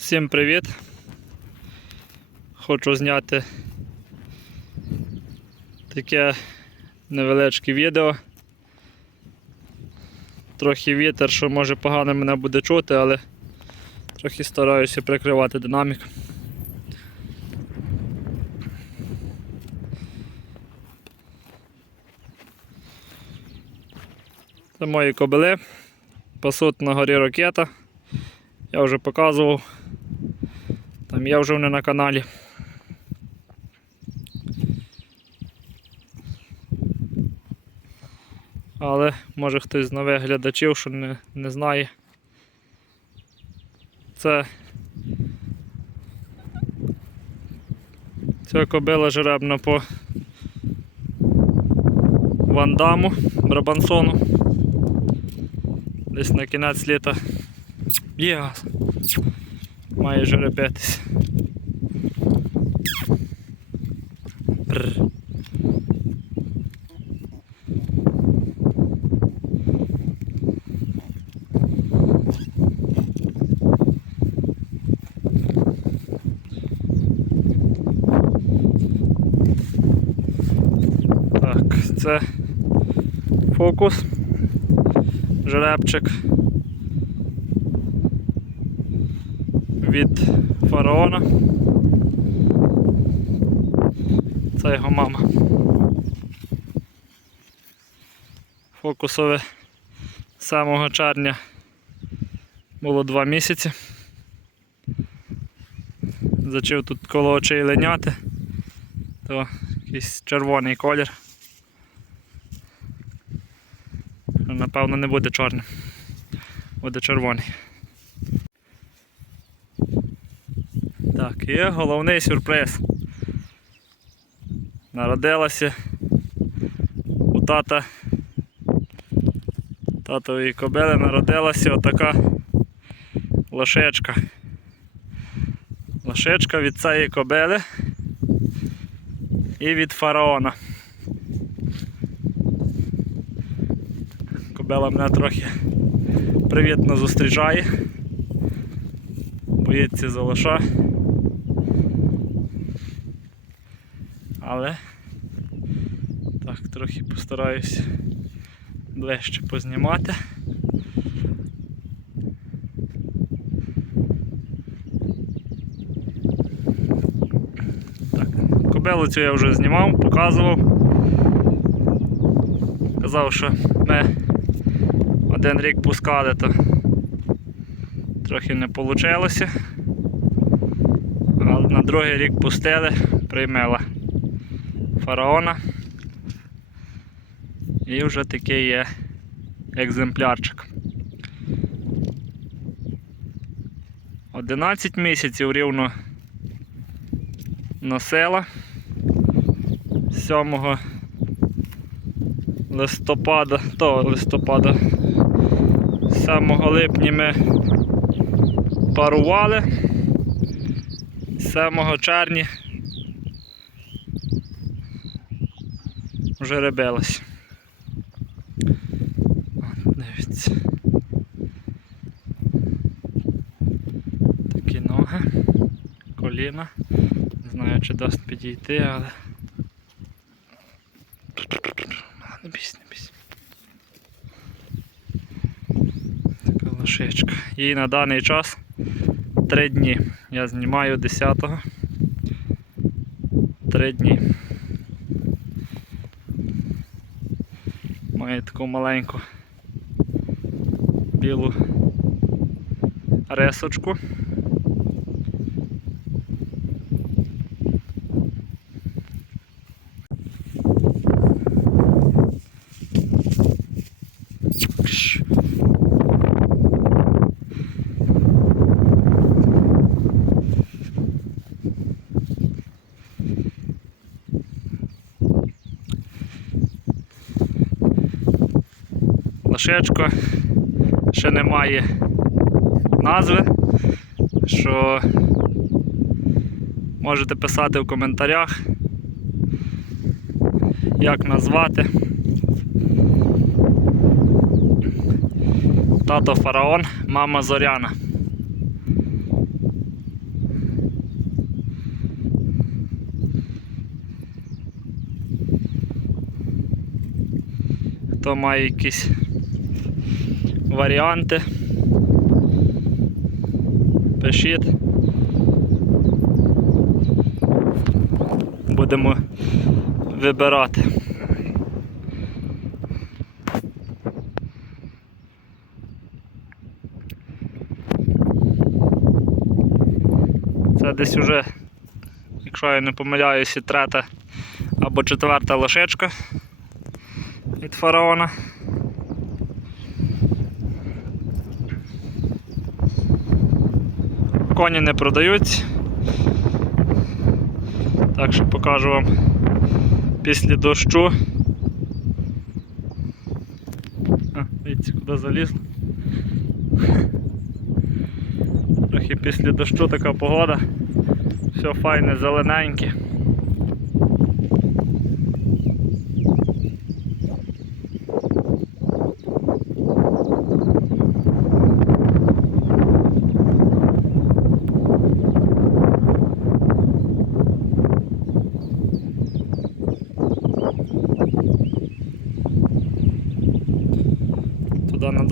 Всім привіт! Хочу зняти таке невеличке відео. Трохи вітер, що може погано мене буде чути, але трохи стараюся прикривати динамік. Це мої кобили. Пасуть на горі ракета. Я вже показував. Там є вже вони на каналі. Але може хтось з нових глядачів, що не, не знає. Це ця кобила жеребна по Вандаму, Брабансону. Десь на кінець літа є. Має жеребетись. Це фокус, жеребчик від фараона. Це його мама. Фокусове 7 червня було 2 місяці. Зачив тут коло очей леняти, то якийсь червоний колір. Напевно не буде чорним, буде червоний. Так, і головний сюрприз. Народилася у тата татової кобили народилася отака лошечка. Лошечка від цієї кобили і від фараона. Кобила мене трохи привітно зустрічає. Боїться за лоша. Але так, трохи постараюсь ближче познімати. Так, кобилу цю я вже знімав, показував. Казав, що ми один рік пускали, то трохи не вийшло. Але на другий рік пустили, приймела фараона. І вже такий є екземплярчик. 11 місяців рівно носила. 7 листопада, то листопада, 7 липня ми парували, 7 червня вже ребилась. От, Дивіться. Такі ноги, коліна. Не знаю, чи дасть підійти, але. Не бійся, не бійся. Така лошечка. Їй на даний час 3 дні. Я знімаю 10-го. 3 дні. Має таку маленьку білу ресочку. Мішечко ще немає назви, що можете писати в коментарях, як назвати. Тато фараон, мама зоряна. Хто має якісь варіанти? Пишіть. Будемо вибирати. Це десь уже, якщо я не помиляюся, третя або четверта лошечка від фараона. Коні не продаються. Так що покажу вам після дощу. Дивіться, куди заліз. Трохи після дощу така погода. Все файне, зелененьке.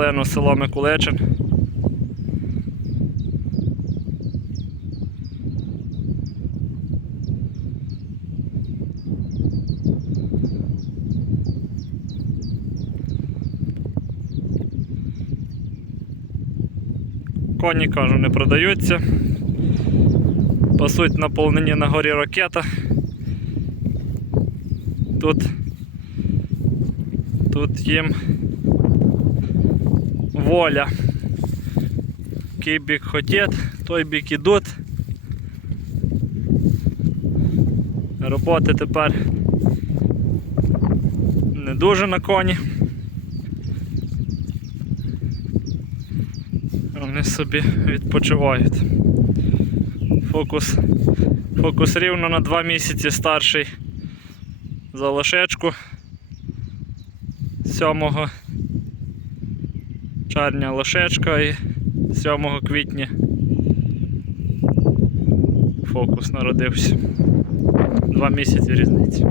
Долину село Микуличин. Коні, кажу, не продаються. Пасуть на полнині на горі ракета. Тут, тут їм воля. Який бік хотять, той бік ідуть. Роботи тепер не дуже на коні. Вони собі відпочивають. Фокус, фокус рівно на 2 місяці старший за лошечку 7 червня лошечка і 7 квітня фокус народився. Два місяці різниці.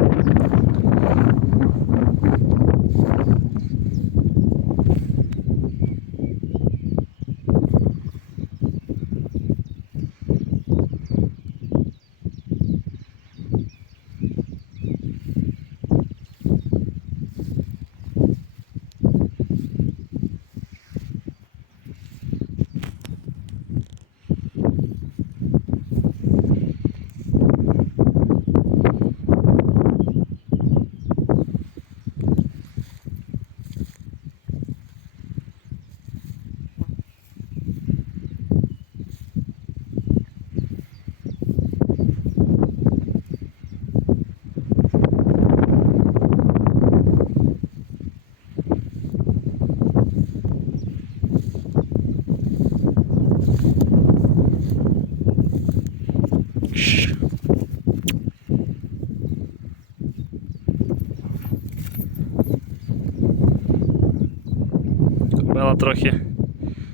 Трохи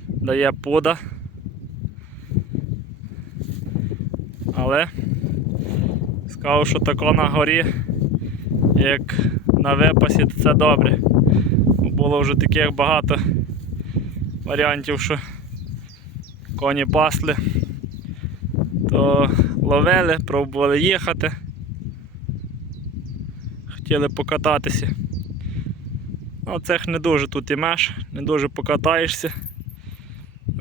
дає пуда. Але скажу, що тако на горі, як на випасі, то це добре. Було вже таких багато варіантів, що коні пасли то ловили, пробували їхати. Хотіли покататися. Ну, цих не дуже тут імеш, не дуже покатаєшся.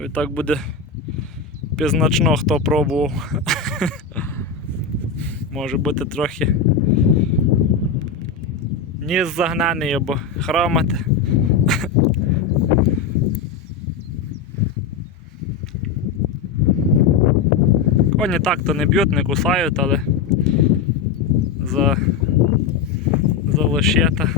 І так буде пізначно, хто пробував. Може бути трохи ніс загнаний або хромати. Коні так то не б'ють, не кусають, але за, за лощета.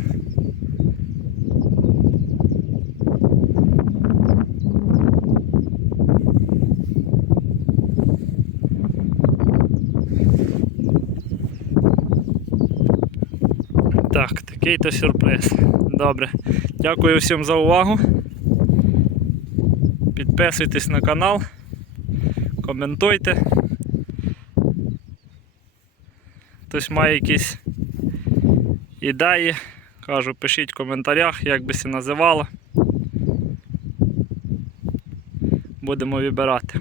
Так, такий то сюрприз. Добре. Дякую всім за увагу. Підписуйтесь на канал, коментуйте. Хтось має якісь ідеї, Кажу, пишіть в коментарях, як би сі називала. Будемо вибирати.